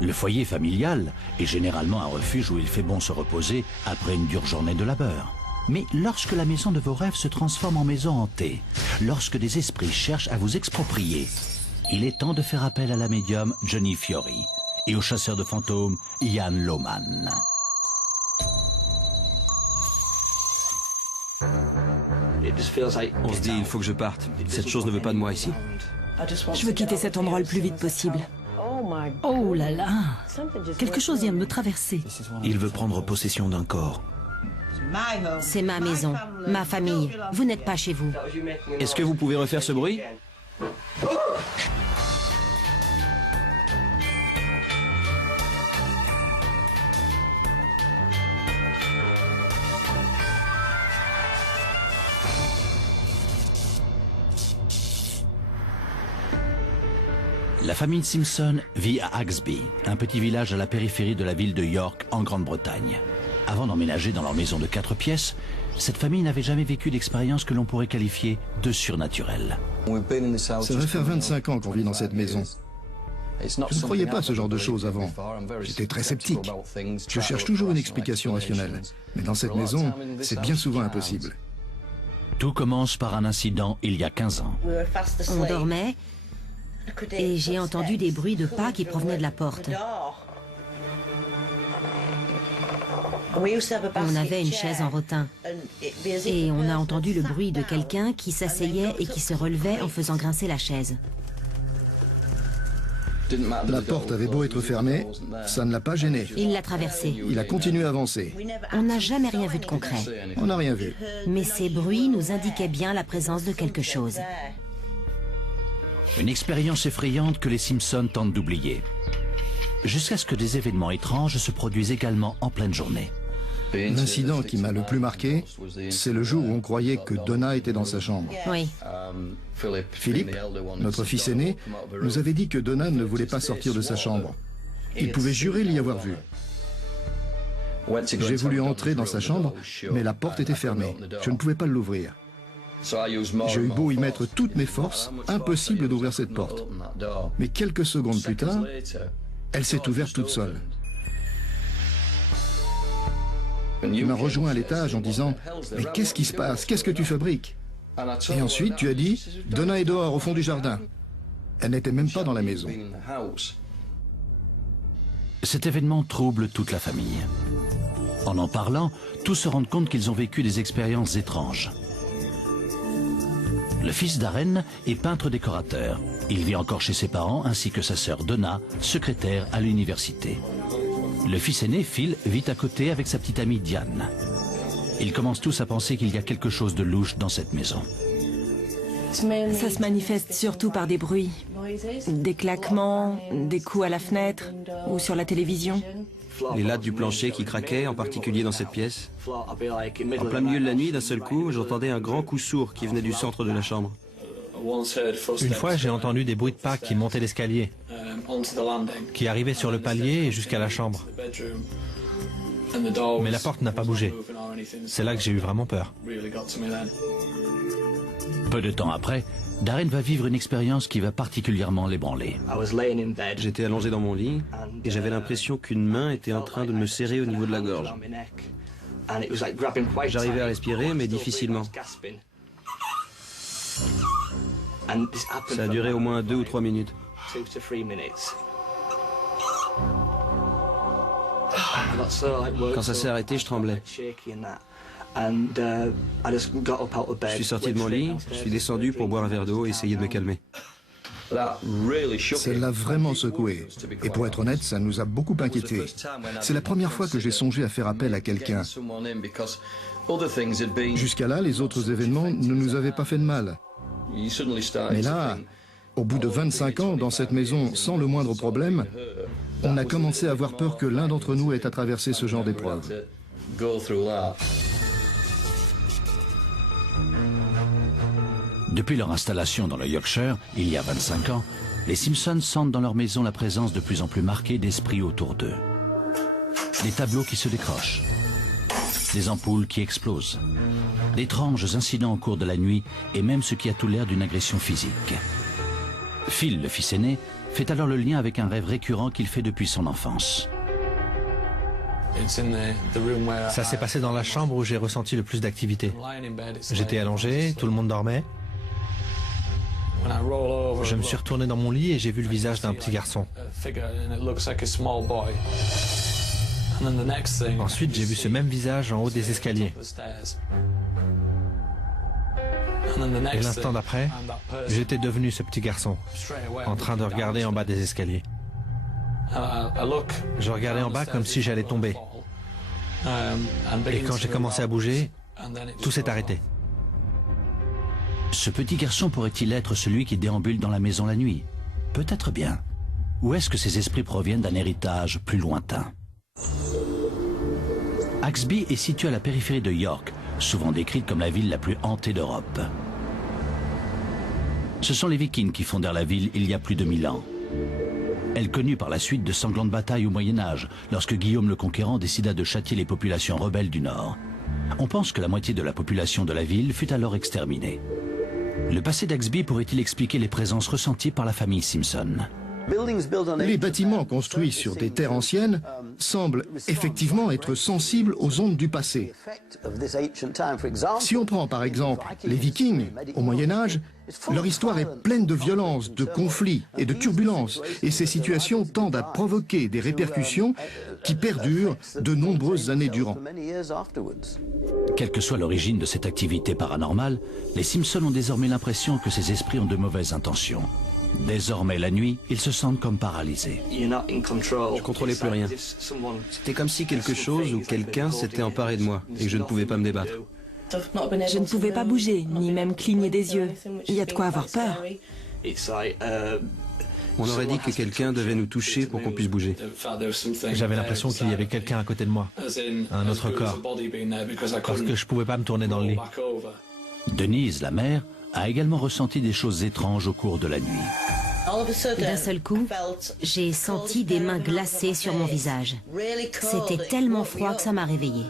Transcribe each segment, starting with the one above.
Le foyer familial est généralement un refuge où il fait bon se reposer après une dure journée de labeur. Mais lorsque la maison de vos rêves se transforme en maison hantée, lorsque des esprits cherchent à vous exproprier, il est temps de faire appel à la médium Johnny Fiori et au chasseur de fantômes Ian Lohman. On se dit, il faut que je parte. Cette chose ne veut pas de moi ici. Je veux quitter cet endroit le plus vite possible. Oh là là! Quelque chose vient de me traverser. Il veut prendre possession d'un corps. C'est ma maison, ma famille. Vous n'êtes pas chez vous. Est-ce que vous pouvez refaire ce bruit? La famille Simpson vit à Axby, un petit village à la périphérie de la ville de York, en Grande-Bretagne. Avant d'emménager dans leur maison de 4 pièces, cette famille n'avait jamais vécu d'expérience que l'on pourrait qualifier de surnaturelle. Ça va faire 25 ans qu'on vit dans cette maison. Je ne croyais pas à ce genre de choses avant. J'étais très sceptique. Je cherche toujours une explication rationnelle. Mais dans cette maison, c'est bien souvent impossible. Tout commence par un incident il y a 15 ans. On dormait et j'ai entendu des bruits de pas qui provenaient de la porte. On avait une chaise en rotin et on a entendu le bruit de quelqu'un qui s'asseyait et qui se relevait en faisant grincer la chaise. La porte avait beau être fermée, ça ne l'a pas gêné. Il l'a traversée. Il a continué à avancer. On n'a jamais rien vu de concret. On n'a rien vu. Mais ces bruits nous indiquaient bien la présence de quelque chose. Une expérience effrayante que les Simpsons tentent d'oublier. Jusqu'à ce que des événements étranges se produisent également en pleine journée. L'incident qui m'a le plus marqué, c'est le jour où on croyait que Donna était dans sa chambre. Oui. Philippe, notre fils aîné, nous avait dit que Donna ne voulait pas sortir de sa chambre. Il pouvait jurer l'y avoir vue. J'ai voulu entrer dans sa chambre, mais la porte était fermée. Je ne pouvais pas l'ouvrir. J'ai eu beau y mettre toutes mes forces, impossible d'ouvrir cette porte. Mais quelques secondes plus tard, elle s'est ouverte toute seule. Tu m'as rejoint à l'étage en disant « Mais qu'est-ce qui se passe? Qu'est-ce que tu fabriques ?» Et ensuite, tu as dit « Donna est dehors, au fond du jardin. » Elle n'était même pas dans la maison. Cet événement trouble toute la famille. En parlant, tous se rendent compte qu'ils ont vécu des expériences étranges. Le fils Darren est peintre décorateur. Il vit encore chez ses parents ainsi que sa sœur Donna, secrétaire à l'université. Le fils aîné, Phil, vit à côté avec sa petite amie Diane. Ils commencent tous à penser qu'il y a quelque chose de louche dans cette maison. Ça se manifeste surtout par des bruits, des claquements, des coups à la fenêtre ou sur la télévision. Les lattes du plancher qui craquaient, en particulier dans cette pièce. En plein milieu de la nuit, d'un seul coup, j'entendais un grand coup sourd qui venait du centre de la chambre. Une fois, j'ai entendu des bruits de pas qui montaient l'escalier, qui arrivaient sur le palier et jusqu'à la chambre. Mais la porte n'a pas bougé. C'est là que j'ai eu vraiment peur. Peu de temps après, Darren va vivre une expérience qui va particulièrement l'ébranler. J'étais allongé dans mon lit et j'avais l'impression qu'une main était en train de me serrer au niveau de la gorge. J'arrivais à respirer, mais difficilement. Ça a duré au moins 2 ou 3 minutes. Quand ça s'est arrêté, je tremblais. Je suis sorti de mon lit, je suis descendu pour boire un verre d'eau et essayer de me calmer. Ça l'a vraiment secoué. Et pour être honnête, ça nous a beaucoup inquiétés. C'est la première fois que j'ai songé à faire appel à quelqu'un. Jusqu'à là, les autres événements ne nous avaient pas fait de mal. Mais là, au bout de 25 ans, dans cette maison, sans le moindre problème, on a commencé à avoir peur que l'un d'entre nous ait à traverser ce genre d'épreuve. Depuis leur installation dans le Yorkshire, il y a 25 ans, les Simpsons sentent dans leur maison la présence de plus en plus marquée d'esprits autour d'eux. Des tableaux qui se décrochent, des ampoules qui explosent, d'étranges incidents au cours de la nuit et même ce qui a tout l'air d'une agression physique. Phil, le fils aîné, fait alors le lien avec un rêve récurrent qu'il fait depuis son enfance. Ça s'est passé dans la chambre où j'ai ressenti le plus d'activité. J'étais allongé, tout le monde dormait. Je me suis retourné dans mon lit et j'ai vu le visage d'un petit garçon. Ensuite, j'ai vu ce même visage en haut des escaliers. Et l'instant d'après, j'étais devenu ce petit garçon, en train de regarder en bas des escaliers. Je regardais en bas comme si j'allais tomber. Et quand j'ai commencé à bouger, tout s'est arrêté. Ce petit garçon pourrait-il être celui qui déambule dans la maison la nuit? Peut-être bien. Ou est-ce que ces esprits proviennent d'un héritage plus lointain? Axby est située à la périphérie de York, souvent décrite comme la ville la plus hantée d'Europe. Ce sont les Vikings qui fondèrent la ville il y a plus de 1000 ans. Elle connut par la suite de sanglantes batailles au Moyen-Âge, lorsque Guillaume le Conquérant décida de châtier les populations rebelles du Nord. On pense que la moitié de la population de la ville fut alors exterminée. Le passé d'Axby pourrait-il expliquer les présences ressenties par la famille Simpson? Les bâtiments construits sur des terres anciennes semblent effectivement être sensibles aux ondes du passé. Si on prend par exemple les Vikings au Moyen-Âge, leur histoire est pleine de violence, de conflits et de turbulences, et ces situations tendent à provoquer des répercussions qui perdurent de nombreuses années durant. Quelle que soit l'origine de cette activité paranormale, les Simpson ont désormais l'impression que ces esprits ont de mauvaises intentions. Désormais, la nuit, ils se sentent comme paralysés. Je contrôlais plus rien. C'était comme si quelque chose ou quelqu'un s'était emparé de moi et que je ne pouvais pas me débattre. Je ne pouvais pas bouger, ni même cligner des yeux. Il y a de quoi avoir peur. On aurait dit que quelqu'un devait nous toucher pour qu'on puisse bouger. J'avais l'impression qu'il y avait quelqu'un à côté de moi, un autre corps, parce que je ne pouvais pas me tourner dans le lit. Denise, la mère, a également ressenti des choses étranges au cours de la nuit. D'un seul coup, j'ai senti des mains glacées sur mon visage. C'était tellement froid que ça m'a réveillée.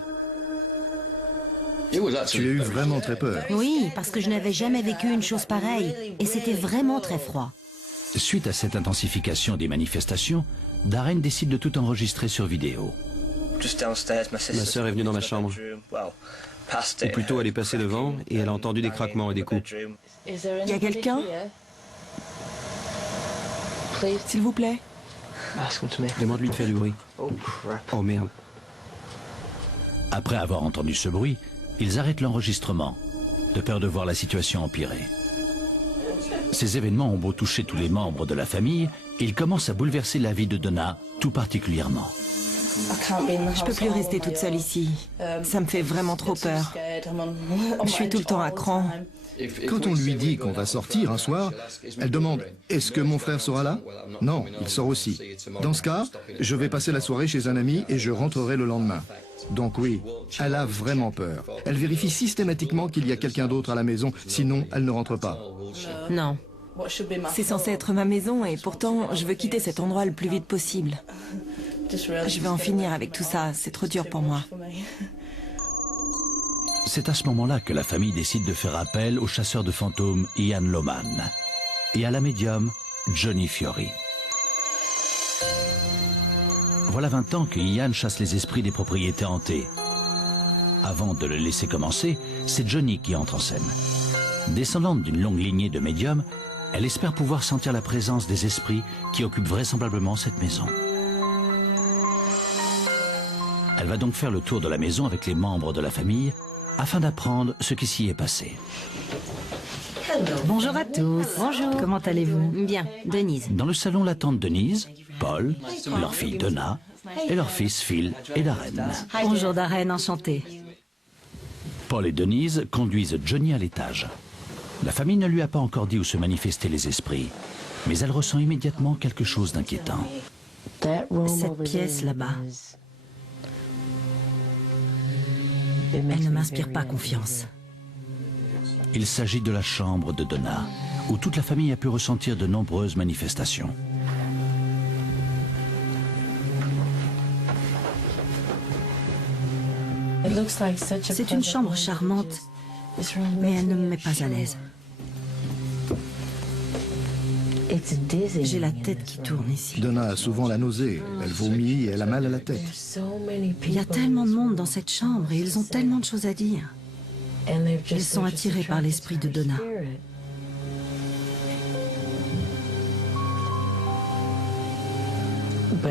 Tu as eu vraiment très peur. Oui, parce que je n'avais jamais vécu une chose pareille, et c'était vraiment très froid. Suite à cette intensification des manifestations, Darren décide de tout enregistrer sur vidéo. Ma sœur est venue dans ma chambre. Ou plutôt, elle est passée devant et elle a entendu des craquements et des coups. Il y a quelqu'un? S'il vous plaît. Demande-lui de faire du bruit. Oh merde. Après avoir entendu ce bruit, ils arrêtent l'enregistrement, de peur de voir la situation empirer. Ces événements ont beau toucher tous les membres de la famille, ils commencent à bouleverser la vie de Donna, tout particulièrement. Je peux plus rester toute seule ici. Ça me fait vraiment trop peur. Je suis tout le temps à cran. Quand on lui dit qu'on va sortir un soir, elle demande « Est-ce que mon frère sera là ?» Non, il sort aussi. Dans ce cas, je vais passer la soirée chez un ami et je rentrerai le lendemain. Donc oui, elle a vraiment peur. Elle vérifie systématiquement qu'il y a quelqu'un d'autre à la maison, sinon elle ne rentre pas. Non. C'est censé être ma maison et pourtant je veux quitter cet endroit le plus vite possible. Je vais en finir avec tout ça, c'est trop dur pour moi. C'est à ce moment-là que la famille décide de faire appel au chasseur de fantômes Ian Loman et à la médium Johnny Fiori. Voilà 20 ans que Ian chasse les esprits des propriétés hantées. Avant de le laisser commencer, c'est Johnny qui entre en scène. Descendante d'une longue lignée de médiums, elle espère pouvoir sentir la présence des esprits qui occupent vraisemblablement cette maison. Elle va donc faire le tour de la maison avec les membres de la famille afin d'apprendre ce qui s'y est passé. Bonjour à tous. Bonjour. Comment allez-vous? Bien, Denise. Dans le salon l'attendent Denise, Paul, leur fille Donna et leur fils Phil et Darren. Bonjour Darren, enchantée. Paul et Denise conduisent Johnny à l'étage. La famille ne lui a pas encore dit où se manifestaient les esprits, mais elle ressent immédiatement quelque chose d'inquiétant. Cette pièce là-bas, elle ne m'inspire pas confiance. Il s'agit de la chambre de Donna, où toute la famille a pu ressentir de nombreuses manifestations. C'est une chambre charmante, mais elle ne me met pas à l'aise. J'ai la tête qui tourne ici. Donna a souvent la nausée, elle vomit et elle a mal à la tête. Il y a tellement de monde dans cette chambre et ils ont tellement de choses à dire. Ils sont attirés par l'esprit de Donna.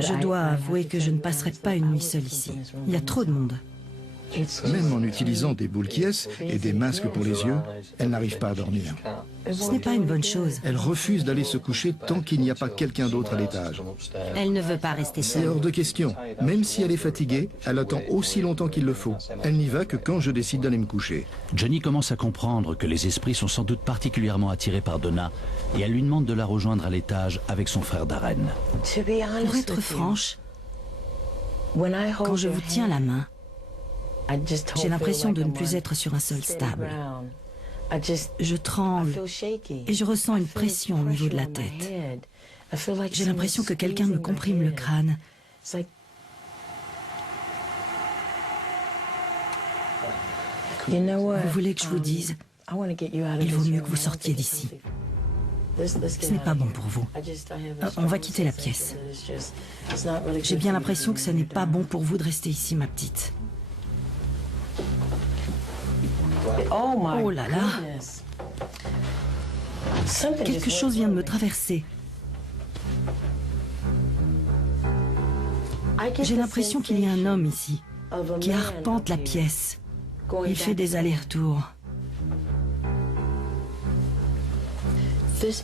Je dois avouer que je ne passerai pas une nuit seule ici. Il y a trop de monde. Même en utilisant des boules qui et des masques pour les yeux, elle n'arrive pas à dormir. Ce n'est pas une bonne chose. Elle refuse d'aller se coucher tant qu'il n'y a pas quelqu'un d'autre à l'étage. Elle ne veut pas rester C'est seule. hors de question. Même si elle est fatiguée, elle attend aussi longtemps qu'il le faut. Elle n'y va que quand je décide d'aller me coucher. Johnny commence à comprendre que les esprits sont sans doute particulièrement attirés par Donna et elle lui demande de la rejoindre à l'étage avec son frère Darren. Pour être franche, quand je vous tiens la main, j'ai l'impression de ne plus être sur un sol stable. Je tremble et je ressens une pression au niveau de la tête. J'ai l'impression que quelqu'un me comprime le crâne. Vous voulez que je vous dise, il vaut mieux que vous sortiez d'ici. Ce n'est pas bon pour vous. On va quitter la pièce. J'ai bien l'impression que ce n'est pas bon pour vous de rester ici, ma petite. Oh là là! Quelque chose vient de me traverser. J'ai l'impression qu'il y a un homme ici, qui arpente la pièce. Il fait des allers-retours.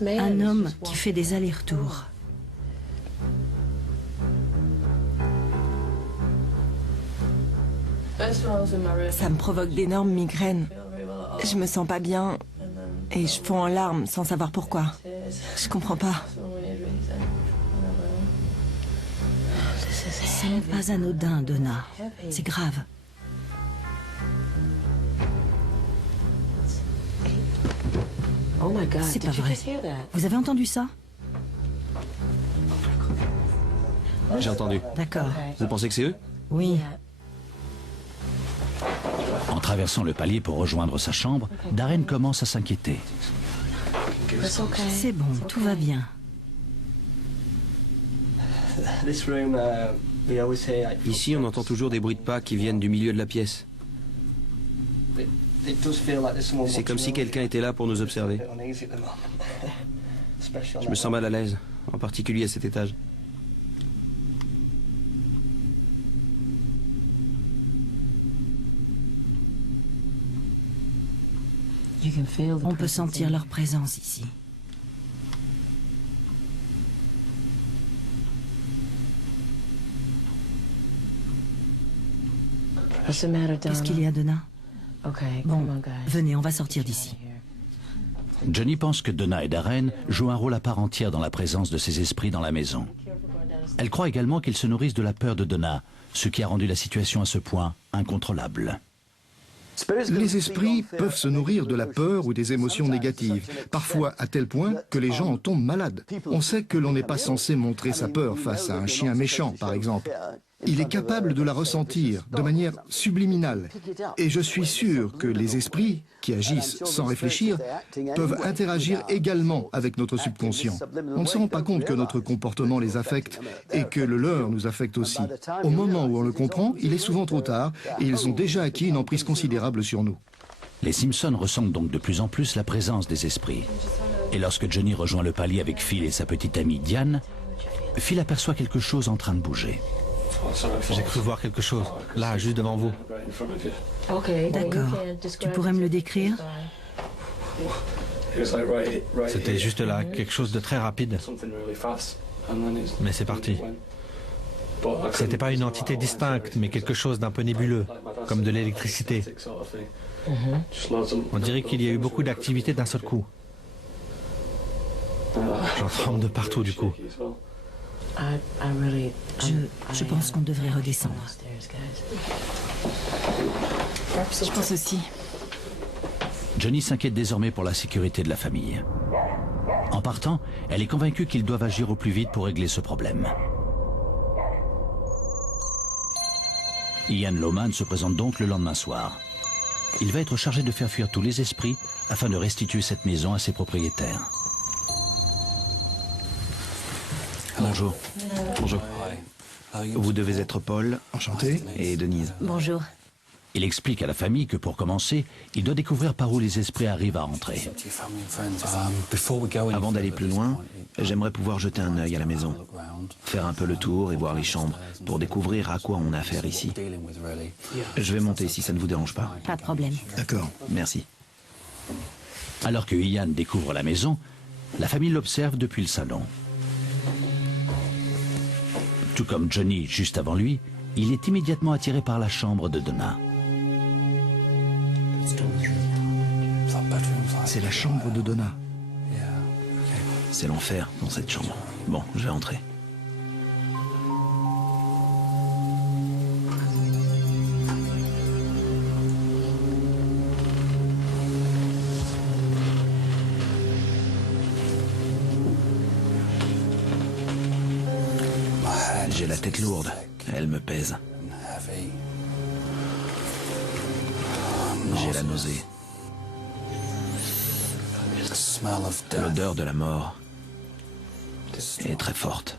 Un homme qui fait des allers-retours. Ça me provoque d'énormes migraines. Je me sens pas bien et je fonds en larmes sans savoir pourquoi. Je comprends pas. Ce n'est pas anodin, Donna. C'est grave. C'est pas vrai. Vous avez entendu ça? J'ai entendu. D'accord. Vous pensez que c'est eux? Oui. En traversant le palier pour rejoindre sa chambre, Darren commence à s'inquiéter. C'est bon, tout va bien. Ici, on entend toujours des bruits de pas qui viennent du milieu de la pièce. C'est comme si quelqu'un était là pour nous observer. Je me sens mal à l'aise, en particulier à cet étage. On peut sentir leur présence ici. Qu'est-ce qu'il y a, Donna? Bon, venez, on va sortir d'ici. Johnny pense que Donna et Darren jouent un rôle à part entière dans la présence de ces esprits dans la maison. Elle croit également qu'ils se nourrissent de la peur de Donna, ce qui a rendu la situation à ce point incontrôlable. Les esprits peuvent se nourrir de la peur ou des émotions négatives, parfois à tel point que les gens en tombent malades. On sait que l'on n'est pas censé montrer sa peur face à un chien méchant, par exemple. Il est capable de la ressentir de manière subliminale. Et je suis sûr que les esprits, qui agissent sans réfléchir, peuvent interagir également avec notre subconscient. On ne se rend pas compte que notre comportement les affecte et que le leur nous affecte aussi. Au moment où on le comprend, il est souvent trop tard et ils ont déjà acquis une emprise considérable sur nous. Les Simpsons ressentent donc de plus en plus la présence des esprits. Et lorsque Johnny rejoint le palier avec Phil et sa petite amie Diane, Phil aperçoit quelque chose en train de bouger. J'ai cru voir quelque chose, là, juste devant vous. D'accord. Tu pourrais me le décrire? C'était juste là, quelque chose de très rapide. Mais c'est parti. C'était pas une entité distincte, mais quelque chose d'un peu nébuleux, comme de l'électricité. On dirait qu'il y a eu beaucoup d'activité d'un seul coup. J'en tremble de partout du coup. Je pense qu'on devrait redescendre. Je pense aussi. Johnny s'inquiète désormais pour la sécurité de la famille. En partant, elle est convaincue qu'ils doivent agir au plus vite pour régler ce problème. Ian Lohman se présente donc le lendemain soir. Il va être chargé de faire fuir tous les esprits afin de restituer cette maison à ses propriétaires. Bonjour. Bonjour. Vous devez être Paul. Enchanté. Et Denise. Bonjour. Il explique à la famille que pour commencer, il doit découvrir par où les esprits arrivent à entrer. Avant d'aller plus loin, j'aimerais pouvoir jeter un œil à la maison, faire un peu le tour et voir les chambres, pour découvrir à quoi on a affaire ici. Je vais monter si ça ne vous dérange pas. Pas de problème. D'accord, merci. Alors que Ian découvre la maison, la famille l'observe depuis le salon. Tout comme Johnny juste avant lui, il est immédiatement attiré par la chambre de Donna. C'est la chambre de Donna. C'est l'enfer dans cette chambre. Bon, je vais entrer. J'ai la tête lourde, elle me pèse. J'ai la nausée. L'odeur de la mort est très forte.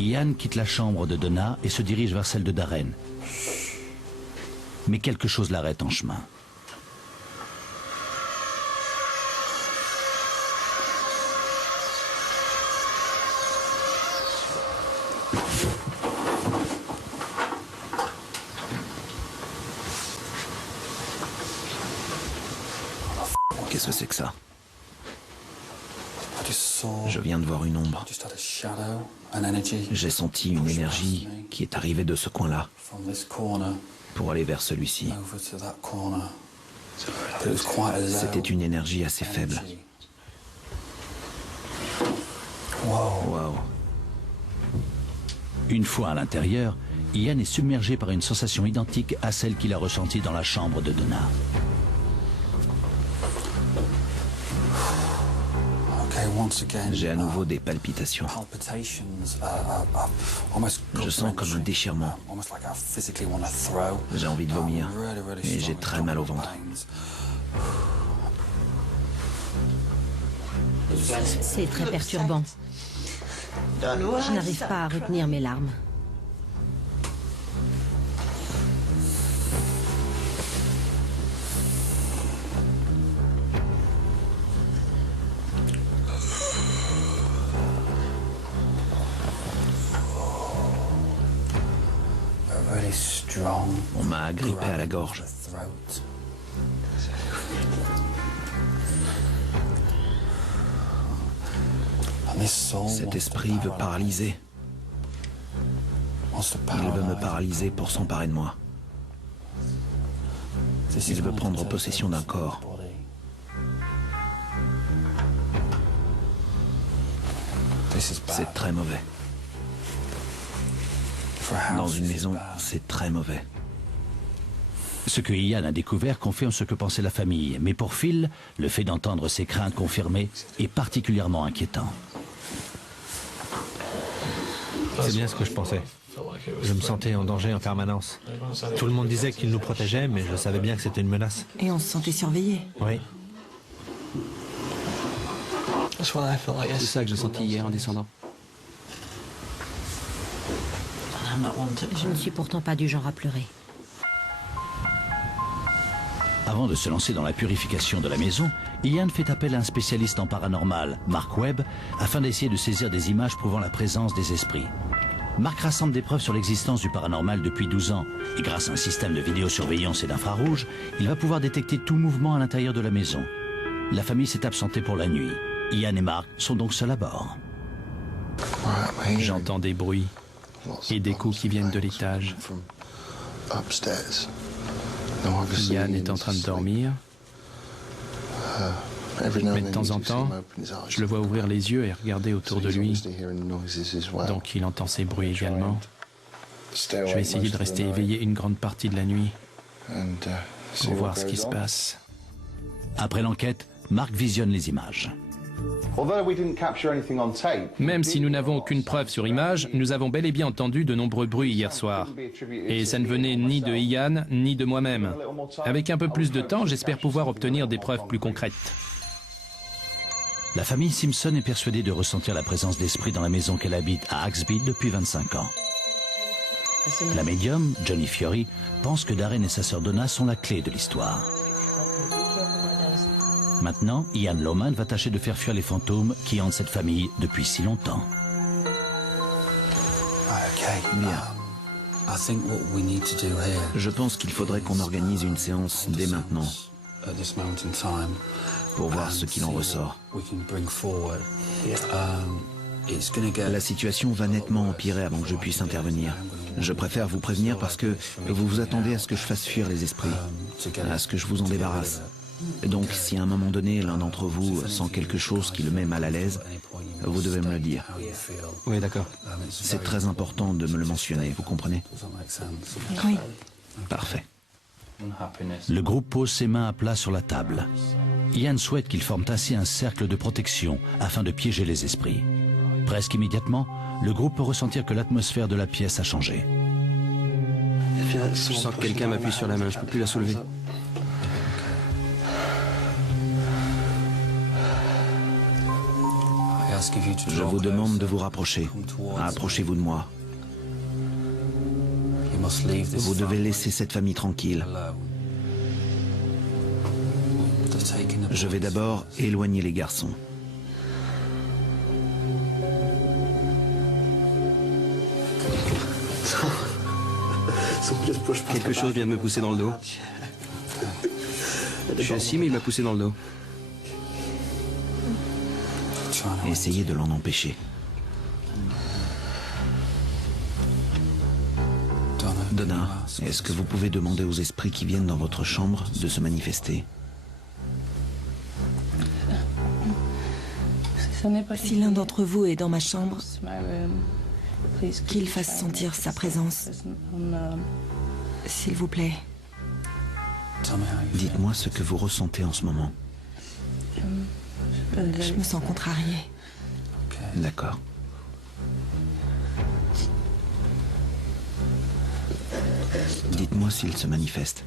Ian quitte la chambre de Donna et se dirige vers celle de Darren. Mais quelque chose l'arrête en chemin. Qu'est-ce que c'est que ça? Je viens de voir une ombre. J'ai senti une énergie qui est arrivée de ce coin-là pour aller vers celui-ci. C'était une énergie assez faible. Wow. Une fois à l'intérieur, Ian est submergé par une sensation identique à celle qu'il a ressentie dans la chambre de Donna. J'ai à nouveau des palpitations. Je sens comme un déchirement. J'ai envie de vomir et j'ai très mal au ventre. C'est très perturbant. Je n'arrive pas à retenir mes larmes. On m'a agrippé à la gorge. Cet esprit veut paralyser. Il veut me paralyser pour s'emparer de moi. Il veut prendre possession d'un corps. C'est très mauvais. Dans une maison, c'est très mauvais. Ce que Ian a découvert confirme ce que pensait la famille, mais pour Phil, le fait d'entendre ses craintes confirmées est particulièrement inquiétant. C'est bien ce que je pensais. Je me sentais en danger en permanence. Tout le monde disait qu'il nous protégeait, mais je savais bien que c'était une menace. Et on se sentait surveillé. Oui. C'est ça que j'ai senti hier en descendant. Je ne suis pourtant pas du genre à pleurer. Avant de se lancer dans la purification de la maison, Ian fait appel à un spécialiste en paranormal, Mark Webb, afin d'essayer de saisir des images prouvant la présence des esprits. Mark rassemble des preuves sur l'existence du paranormal depuis 12 ans, et grâce à un système de vidéosurveillance et d'infrarouge, il va pouvoir détecter tout mouvement à l'intérieur de la maison. La famille s'est absentée pour la nuit. Ian et Mark sont donc seuls à bord. J'entends des bruits et des coups qui viennent de l'étage. Ian est en train de dormir. Mais de temps en temps, je le vois ouvrir les yeux et regarder autour de lui. Donc il entend ces bruits également. Je vais essayer de rester éveillé une grande partie de la nuit pour voir ce qui se passe. Après l'enquête, Mark visionne les images. Même si nous n'avons aucune preuve sur image, nous avons bel et bien entendu de nombreux bruits hier soir. Et ça ne venait ni de Ian, ni de moi-même. Avec un peu plus de temps, j'espère pouvoir obtenir des preuves plus concrètes. La famille Simpson est persuadée de ressentir la présence d'esprit dans la maison qu'elle habite à Axby depuis 25 ans. La médium, Johnny Fiori, pense que Darren et sa sœur Donna sont la clé de l'histoire. Maintenant, Ian Lohman va tâcher de faire fuir les fantômes qui hantent cette famille depuis si longtemps. Bien. Je pense qu'il faudrait qu'on organise une séance dès maintenant pour voir ce qu'il en ressort. La situation va nettement empirer avant que je puisse intervenir. Je préfère vous prévenir parce que vous vous attendez à ce que je fasse fuir les esprits, à ce que je vous en débarrasse. Donc, si à un moment donné, l'un d'entre vous sent quelque chose qui le met mal à l'aise, vous devez me le dire. Oui, d'accord. C'est très important de me le mentionner, vous comprenez? Oui. Parfait. Le groupe pose ses mains à plat sur la table. Ian souhaite qu'ils forment ainsi un cercle de protection afin de piéger les esprits. Presque immédiatement, le groupe peut ressentir que l'atmosphère de la pièce a changé. Je sens que quelqu'un m'appuie sur la main, je ne peux plus la soulever. Je vous demande de vous rapprocher. Approchez-vous de moi. Vous devez laisser cette famille tranquille. Je vais d'abord éloigner les garçons. Quelque chose vient de me pousser dans le dos. Je suis assis, mais il m'a poussé dans le dos. Essayez de l'en empêcher. Donna, est-ce que vous pouvez demander aux esprits qui viennent dans votre chambre de se manifester? Si l'un d'entre vous est dans ma chambre, qu'il fasse sentir sa présence. S'il vous plaît. Dites-moi ce que vous ressentez en ce moment. Je me sens contrariée. D'accord. Dites-moi s'il se manifeste.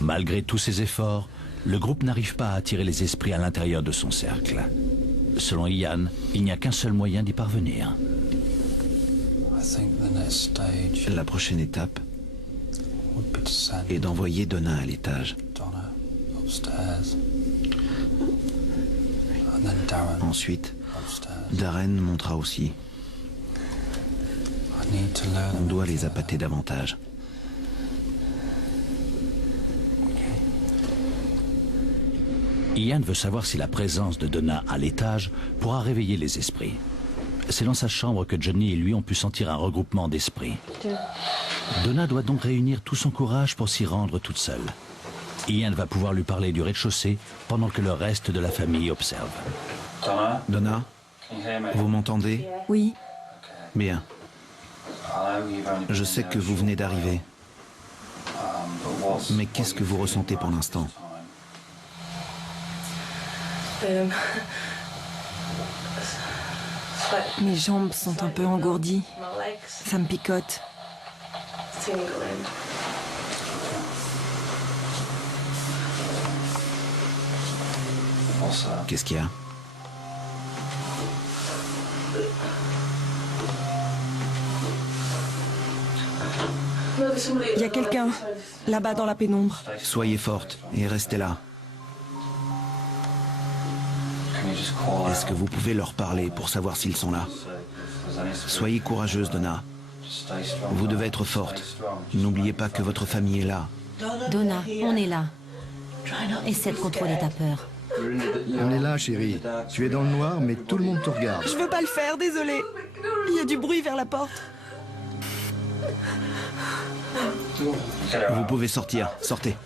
Malgré tous ses efforts, le groupe n'arrive pas à attirer les esprits à l'intérieur de son cercle. Selon Ian, il n'y a qu'un seul moyen d'y parvenir. La prochaine étape est d'envoyer Donna à l'étage. Ensuite, Darren montera aussi. On doit les appâter davantage. Ian veut savoir si la présence de Donna à l'étage pourra réveiller les esprits. C'est dans sa chambre que Johnny et lui ont pu sentir un regroupement d'esprits. Donna doit donc réunir tout son courage pour s'y rendre toute seule. Ian va pouvoir lui parler du rez-de-chaussée pendant que le reste de la famille observe. Donna, vous m'entendez? Oui. Bien. Je sais que vous venez d'arriver. Mais qu'est-ce que vous ressentez pour l'instant? Mes jambes sont un peu engourdies. Ça me picote. Qu'est-ce qu'il y a? Il y a quelqu'un là-bas dans la pénombre. Soyez forte et restez là. Est-ce que vous pouvez leur parler pour savoir s'ils sont là? Soyez courageuse, Donna. Vous devez être forte. N'oubliez pas que votre famille est là. Donna, on est là. Essaie de contrôler ta peur. On est là, chérie. Tu es dans le noir, mais tout le monde te regarde. Je veux pas le faire, désolé. Il y a du bruit vers la porte. Vous pouvez sortir. Sortez.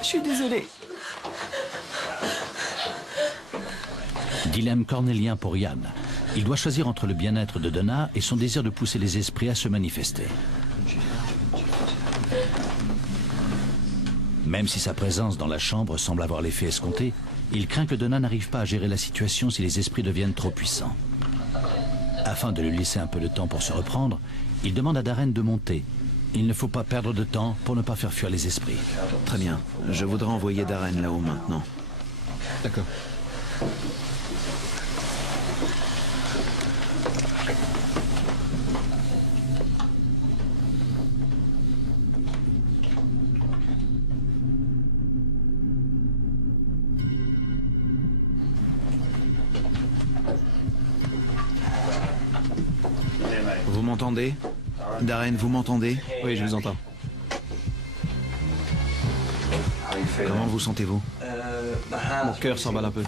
Je suis désolée. Dilemme cornélien pour Ian. Il doit choisir entre le bien-être de Donna et son désir de pousser les esprits à se manifester. Même si sa présence dans la chambre semble avoir l'effet escompté, il craint que Donna n'arrive pas à gérer la situation si les esprits deviennent trop puissants. Afin de lui laisser un peu de temps pour se reprendre, il demande à Darren de monter. Il ne faut pas perdre de temps pour ne pas faire fuir les esprits. Très bien. Je voudrais envoyer Darren là-haut maintenant. D'accord. Vous m'entendez? Darren, vous m'entendez? Oui, je vous entends. Comment vous sentez-vous? Mon cœur s'emballe un peu.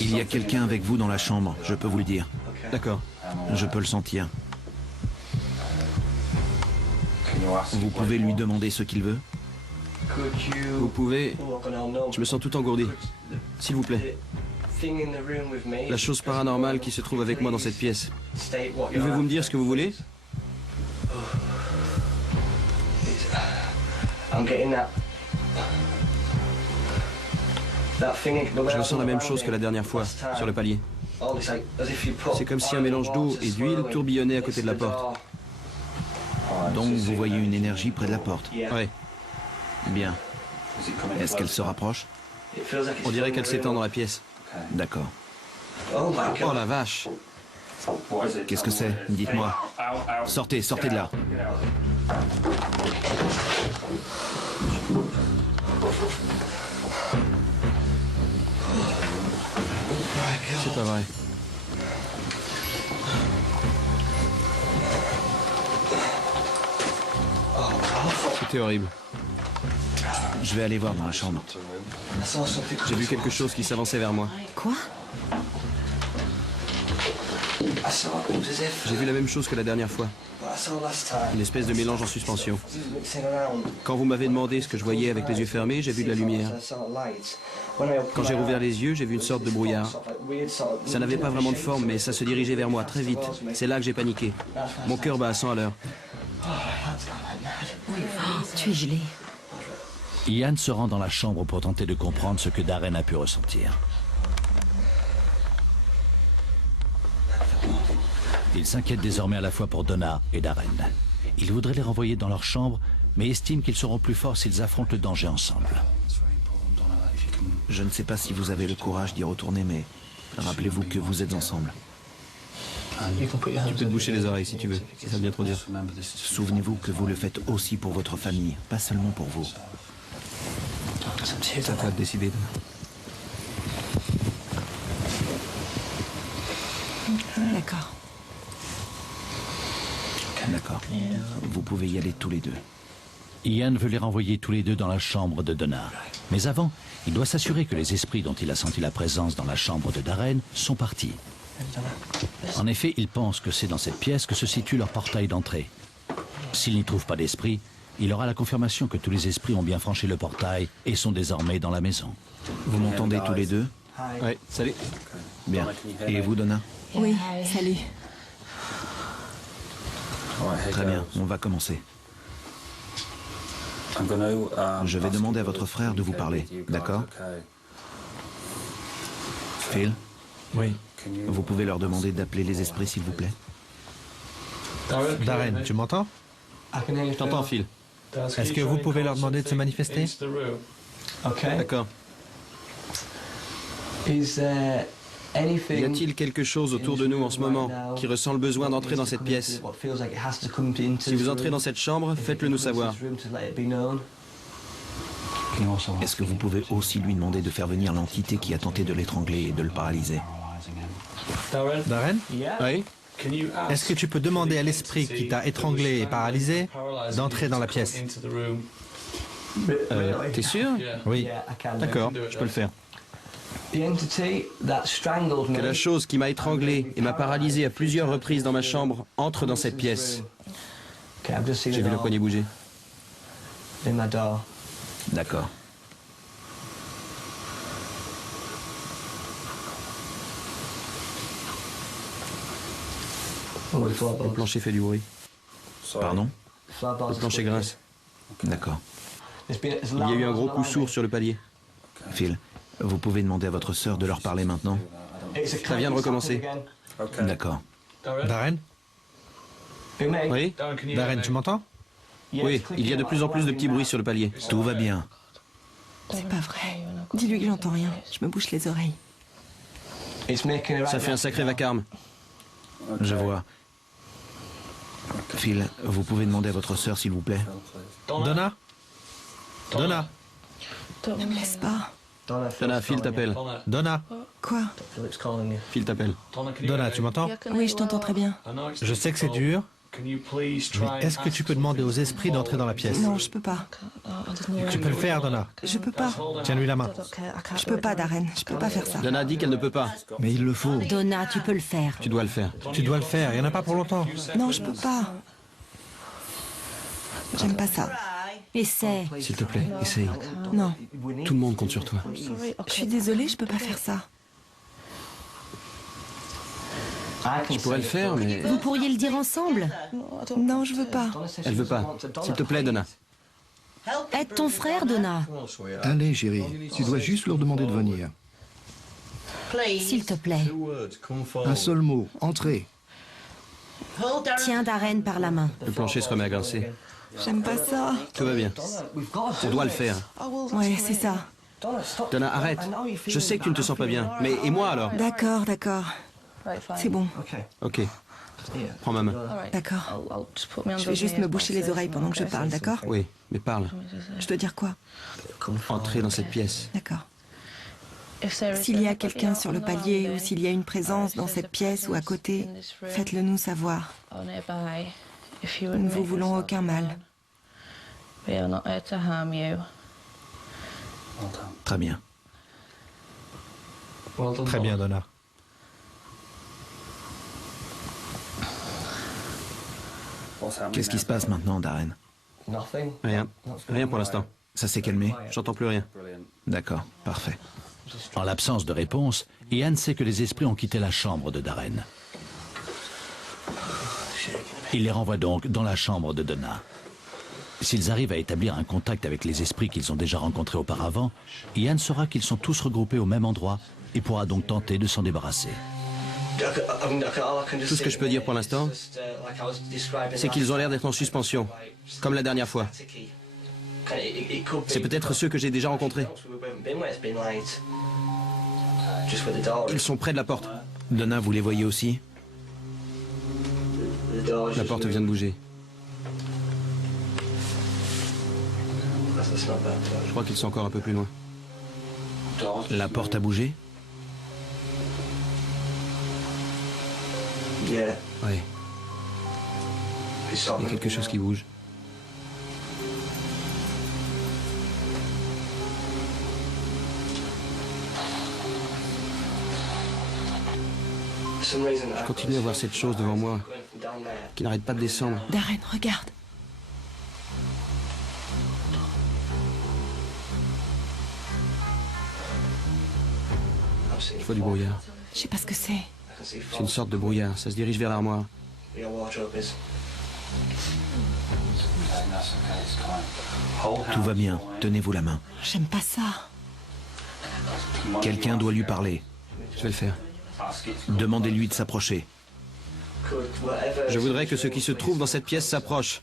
Il y a quelqu'un avec vous dans la chambre, je peux vous le dire. D'accord. Je peux le sentir. Vous pouvez lui demander ce qu'il veut? Vous pouvez... Je me sens tout engourdi. S'il vous plaît. La chose paranormale qui se trouve avec moi dans cette pièce. Pouvez-vous me dire ce que vous voulez? Je ressens la même chose que la dernière fois, sur le palier. C'est comme si un mélange d'eau et d'huile tourbillonnait à côté de la porte. Donc vous voyez une énergie près de la porte? Oui. Bien. Est-ce qu'elle se rapproche? On dirait qu'elle s'étend dans la pièce. D'accord. Oh la vache! Qu'est-ce que c'est? Dites-moi. Sortez, sortez de là. C'est pas vrai. C'était horrible. Je vais aller voir dans la chambre. J'ai vu quelque chose qui s'avançait vers moi. Quoi? J'ai vu la même chose que la dernière fois. Une espèce de mélange en suspension. Quand vous m'avez demandé ce que je voyais avec les yeux fermés, j'ai vu de la lumière. Quand j'ai rouvert les yeux, j'ai vu une sorte de brouillard. Ça n'avait pas vraiment de forme, mais ça se dirigeait vers moi très vite. C'est là que j'ai paniqué. Mon cœur bat à 100 à l'heure. Tu es gelé. Ian se rend dans la chambre pour tenter de comprendre ce que Darren a pu ressentir. Il s'inquiète désormais à la fois pour Donna et Darren. Il voudrait les renvoyer dans leur chambre, mais estime qu'ils seront plus forts s'ils affrontent le danger ensemble. Je ne sais pas si vous avez le courage d'y retourner, mais rappelez-vous que vous êtes ensemble. Tu peux te boucher les oreilles si tu veux, si ça veut bien trop dire. Souvenez-vous que vous le faites aussi pour votre famille, pas seulement pour vous. C'est à toi de décider. D'accord. D'accord. Vous pouvez y aller tous les deux. Ian veut les renvoyer tous les deux dans la chambre de Donna. Mais avant, il doit s'assurer que les esprits dont il a senti la présence dans la chambre de Darren sont partis. En effet, il pense que c'est dans cette pièce que se situe leur portail d'entrée. S'il n'y trouve pas d'esprit, il aura la confirmation que tous les esprits ont bien franchi le portail et sont désormais dans la maison. Vous m'entendez tous les deux? Oui, salut. Bien. Et vous, Donna? Oui, salut. Très bien, on va commencer. Je vais demander à votre frère de vous parler, d'accord? Phil? Oui. Vous pouvez leur demander d'appeler les esprits, s'il vous plaît? Darren, tu m'entends? Je t'entends, Phil. Est-ce que vous pouvez leur demander de se manifester? D'accord. Y a-t-il quelque chose autour de nous en ce moment qui ressent le besoin d'entrer dans cette pièce? Si vous entrez dans cette chambre, faites-le nous savoir. Est-ce que vous pouvez aussi lui demander de faire venir l'entité qui a tenté de l'étrangler et de le paralyser? Darren? Oui? Est-ce que tu peux demander à l'esprit qui t'a étranglé et paralysé d'entrer dans la pièce? T'es sûr? Oui. D'accord, je peux le faire. Que la chose qui m'a étranglé et m'a paralysé à plusieurs reprises dans ma chambre entre dans cette pièce. J'ai vu le poignet bouger. D'accord. Le plancher fait du bruit. Pardon? Le plancher grince. D'accord. Il y a eu un gros coup sourd sur le palier. Phil, vous pouvez demander à votre sœur de leur parler maintenant? Ça vient de recommencer. D'accord. Darren? Oui? Darren, tu m'entends? Oui, il y a de plus en plus de petits bruits sur le palier. Tout va bien. C'est pas vrai. Dis-lui que j'entends rien. Je me bouche les oreilles. Ça fait un sacré vacarme. Je vois. Phil, vous pouvez demander à votre sœur, s'il vous plaît? Donna? Donna? Ne me laisse pas. Donna, Phil t'appelle. Donna? Quoi? Phil t'appelle. Donna, tu m'entends? Oui, je t'entends très bien. Je sais que c'est dur, mais est-ce que tu peux demander aux esprits d'entrer dans la pièce? Non, je peux pas. Tu peux le faire, Donna. Je peux pas. Tiens-lui la main. Je peux pas, Darren. Je peux pas faire ça. Donna dit qu'elle ne peut pas. Mais il le faut. Donna, tu peux le faire. Tu dois le faire. Tu dois le faire, il n'y en a pas pour longtemps. Non, je peux pas. J'aime pas ça. Essaie. S'il te plaît, essaye. Non. Tout le monde compte sur toi. Je suis désolée, je peux pas faire ça. Je pourrais le faire, mais... Vous pourriez le dire ensemble. Non, je veux pas. Elle veut pas. S'il te plaît, Donna. Aide ton frère, Donna. Allez, chérie, tu dois juste leur demander de venir. S'il te plaît. Un seul mot, entrez. Tiens Darren par la main. Le plancher se remet à grincer. J'aime pas ça. Tout va bien. On doit le faire. Ouais, c'est ça. Donna, arrête. Je sais que tu ne te sens pas bien. Mais et moi alors? D'accord, d'accord. C'est bon. Ok. Prends ma main. D'accord. Je vais juste me boucher les oreilles pendant que je parle, d'accord? Oui, mais parle. Je dois dire quoi? Entrez dans cette pièce. D'accord. S'il y a quelqu'un sur le palier ou s'il y a une présence dans cette pièce ou à côté, faites-le nous savoir. Nous ne vous voulons aucun mal. Très bien. Très bien, Donna. Qu'est-ce qui se passe maintenant, Darren? Rien. Rien pour l'instant. Ça s'est calmé? J'entends plus rien. D'accord, parfait. En l'absence de réponse, Ian sait que les esprits ont quitté la chambre de Darren. Il les renvoie donc dans la chambre de Donna. S'ils arrivent à établir un contact avec les esprits qu'ils ont déjà rencontrés auparavant, Ian saura qu'ils sont tous regroupés au même endroit et pourra donc tenter de s'en débarrasser. Tout ce que je peux dire pour l'instant, c'est qu'ils ont l'air d'être en suspension, comme la dernière fois. C'est peut-être ceux que j'ai déjà rencontrés. Ils sont près de la porte. Donna, vous les voyez aussi? La porte vient de bouger. Je crois qu'ils sont encore un peu plus loin. La porte a bougé? Oui. Il y a quelque chose qui bouge. Je continue à voir cette chose devant moi, qui n'arrête pas de descendre. Darren, regarde. Je vois du brouillard. Je sais pas ce que c'est. C'est une sorte de brouillard, ça se dirige vers l'armoire. Tout va bien, tenez-vous la main. J'aime pas ça. Quelqu'un doit lui parler. Je vais le faire. Demandez-lui de s'approcher. Je voudrais que ceux qui se trouvent dans cette pièce s'approchent.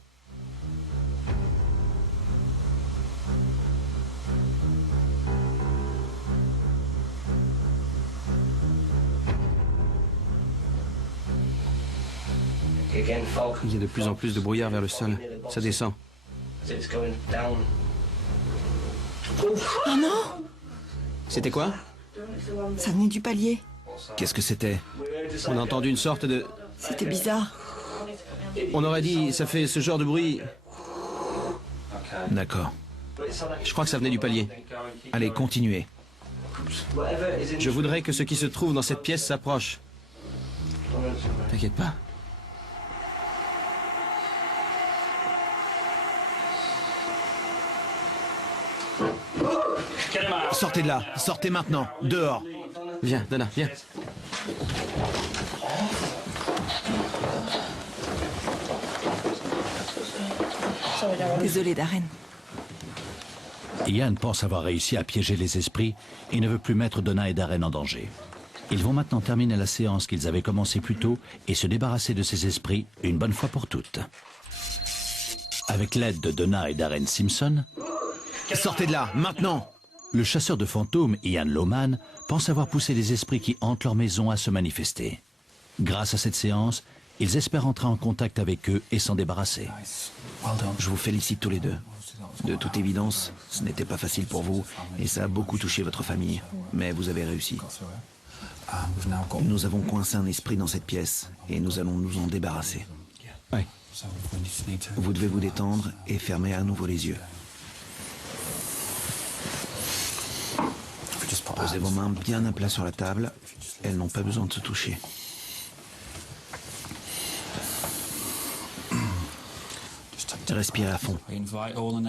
Il y a de plus en plus de brouillard vers le sol. Ça descend. Oh non! C'était quoi? Ça venait du palier. Qu'est-ce que c'était? On a entendu une sorte de... C'était bizarre. On aurait dit, ça fait ce genre de bruit. D'accord. Je crois que ça venait du palier. Allez, continuez. Je voudrais que ce qui se trouve dans cette pièce s'approche. T'inquiète pas. Sortez de là, sortez maintenant, dehors. Viens, Donna, viens. Désolée, Darren. Ian pense avoir réussi à piéger les esprits et ne veut plus mettre Donna et Darren en danger. Ils vont maintenant terminer la séance qu'ils avaient commencée plus tôt et se débarrasser de ces esprits une bonne fois pour toutes. Avec l'aide de Donna et Darren Simpson, sortez de là, maintenant. Le chasseur de fantômes, Ian Lohman, pense avoir poussé les esprits qui hantent leur maison à se manifester. Grâce à cette séance, ils espèrent entrer en contact avec eux et s'en débarrasser. Je vous félicite tous les deux. De toute évidence, ce n'était pas facile pour vous et ça a beaucoup touché votre famille. Mais vous avez réussi. Nous avons coincé un esprit dans cette pièce et nous allons nous en débarrasser. Oui. Vous devez vous détendre et fermer à nouveau les yeux. Posez vos mains bien à plat sur la table. Elles n'ont pas besoin de se toucher. Respirez à fond.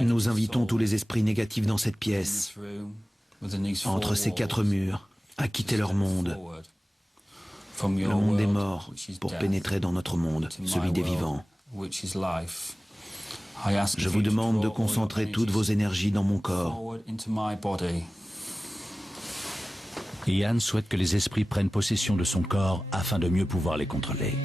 Nous invitons tous les esprits négatifs dans cette pièce, entre ces 4 murs, à quitter leur monde, le monde des morts, pour pénétrer dans notre monde, celui des vivants. Je vous demande de concentrer toutes vos énergies dans mon corps. Ian souhaite que les esprits prennent possession de son corps afin de mieux pouvoir les contrôler.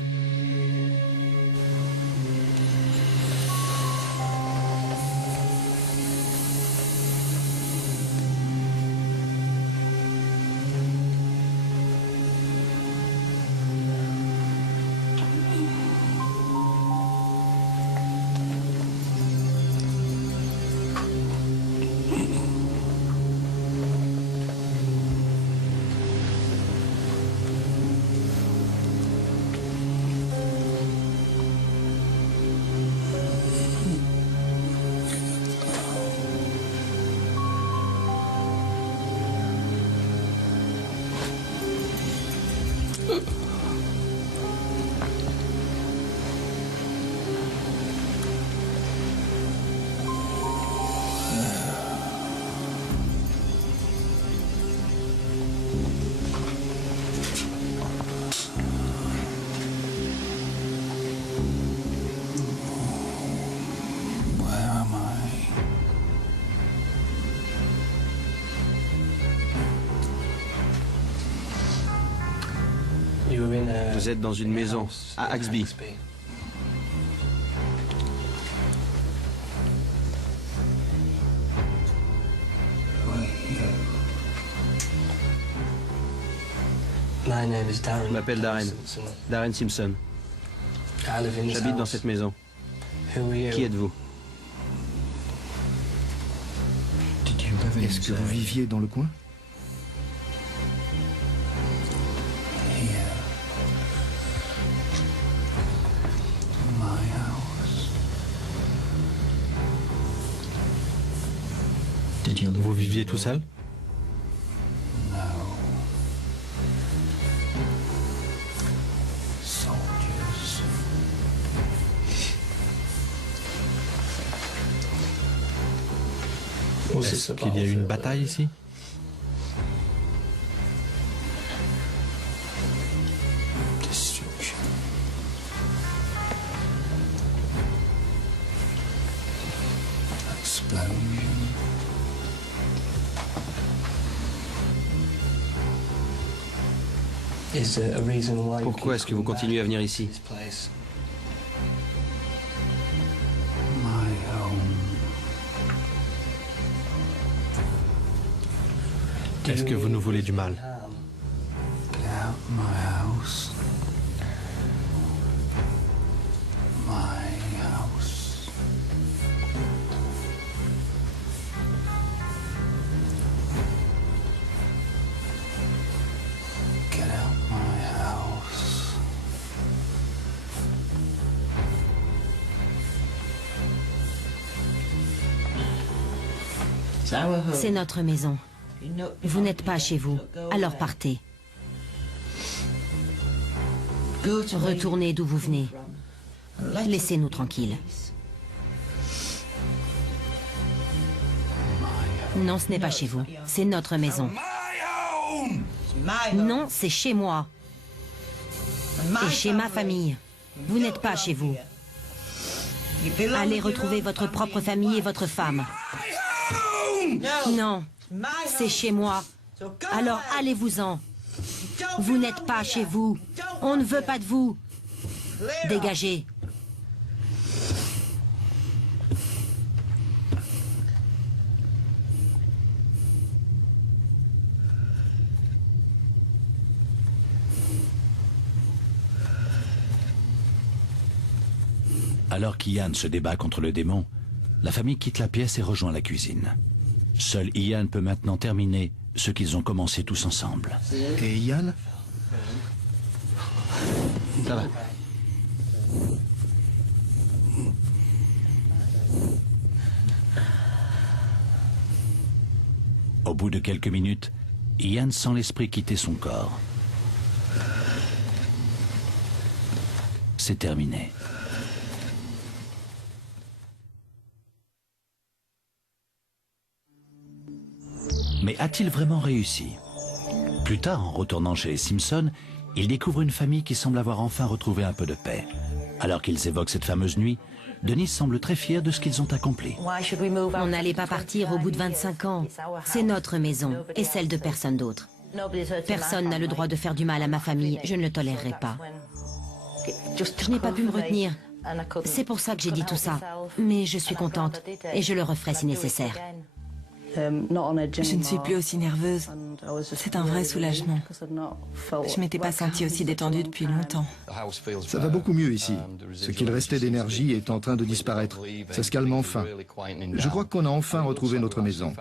Vous êtes dans une maison à Axby. Je m'appelle Darren. Darren Simpson. J'habite dans cette maison. Qui êtes-vous? Est-ce que vous viviez dans le coin? Vous viviez tout seul? Est-ce qu'il y a eu une bataille ici? Pourquoi est-ce que vous continuez à venir ici? Est-ce que vous nous voulez du mal? C'est notre maison. Vous n'êtes pas chez vous, alors partez. Retournez d'où vous venez. Laissez-nous tranquilles. Non, ce n'est pas chez vous. C'est notre maison. Non, c'est chez moi. Et chez ma famille. Vous n'êtes pas chez vous. Allez retrouver votre propre famille et votre femme. Non, c'est chez moi. Alors allez-vous-en. Vous n'êtes pas chez vous. On ne veut pas de vous. Dégagez. Alors qu'Ian se débat contre le démon, la famille quitte la pièce et rejoint la cuisine. Seul Ian peut maintenant terminer ce qu'ils ont commencé tous ensemble. Et Ian? Ça va. Au bout de quelques minutes, Ian sent l'esprit quitter son corps. C'est terminé. Mais a-t-il vraiment réussi? Plus tard, en retournant chez les Simpson, il découvre une famille qui semble avoir enfin retrouvé un peu de paix. Alors qu'ils évoquent cette fameuse nuit, Denise semble très fière de ce qu'ils ont accompli. On n'allait pas partir au bout de 25 ans. C'est notre maison et celle de personne d'autre. Personne n'a le droit de faire du mal à ma famille. Je ne le tolérerai pas. Je n'ai pas pu me retenir. C'est pour ça que j'ai dit tout ça. Mais je suis contente et je le referai si nécessaire. Je ne suis plus aussi nerveuse. C'est un vrai soulagement. Je m'étais pas sentie aussi détendue depuis longtemps. Ça va beaucoup mieux ici. Ce qu'il restait d'énergie est en train de disparaître. Ça se calme enfin. Je crois qu'on a enfin retrouvé notre maison.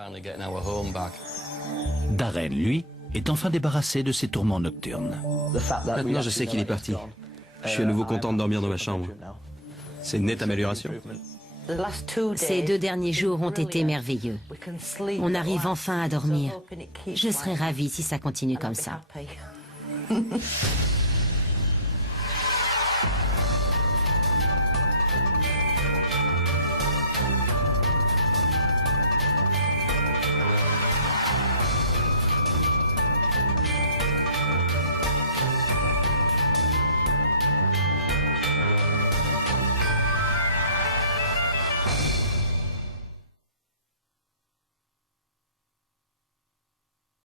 Darren, lui, est enfin débarrassé de ses tourments nocturnes. Maintenant, je sais qu'il est parti. Je suis à nouveau content de dormir dans ma chambre. C'est une nette amélioration. Ces 2 derniers jours ont été merveilleux. On arrive enfin à dormir. Je serai ravie si ça continue comme ça.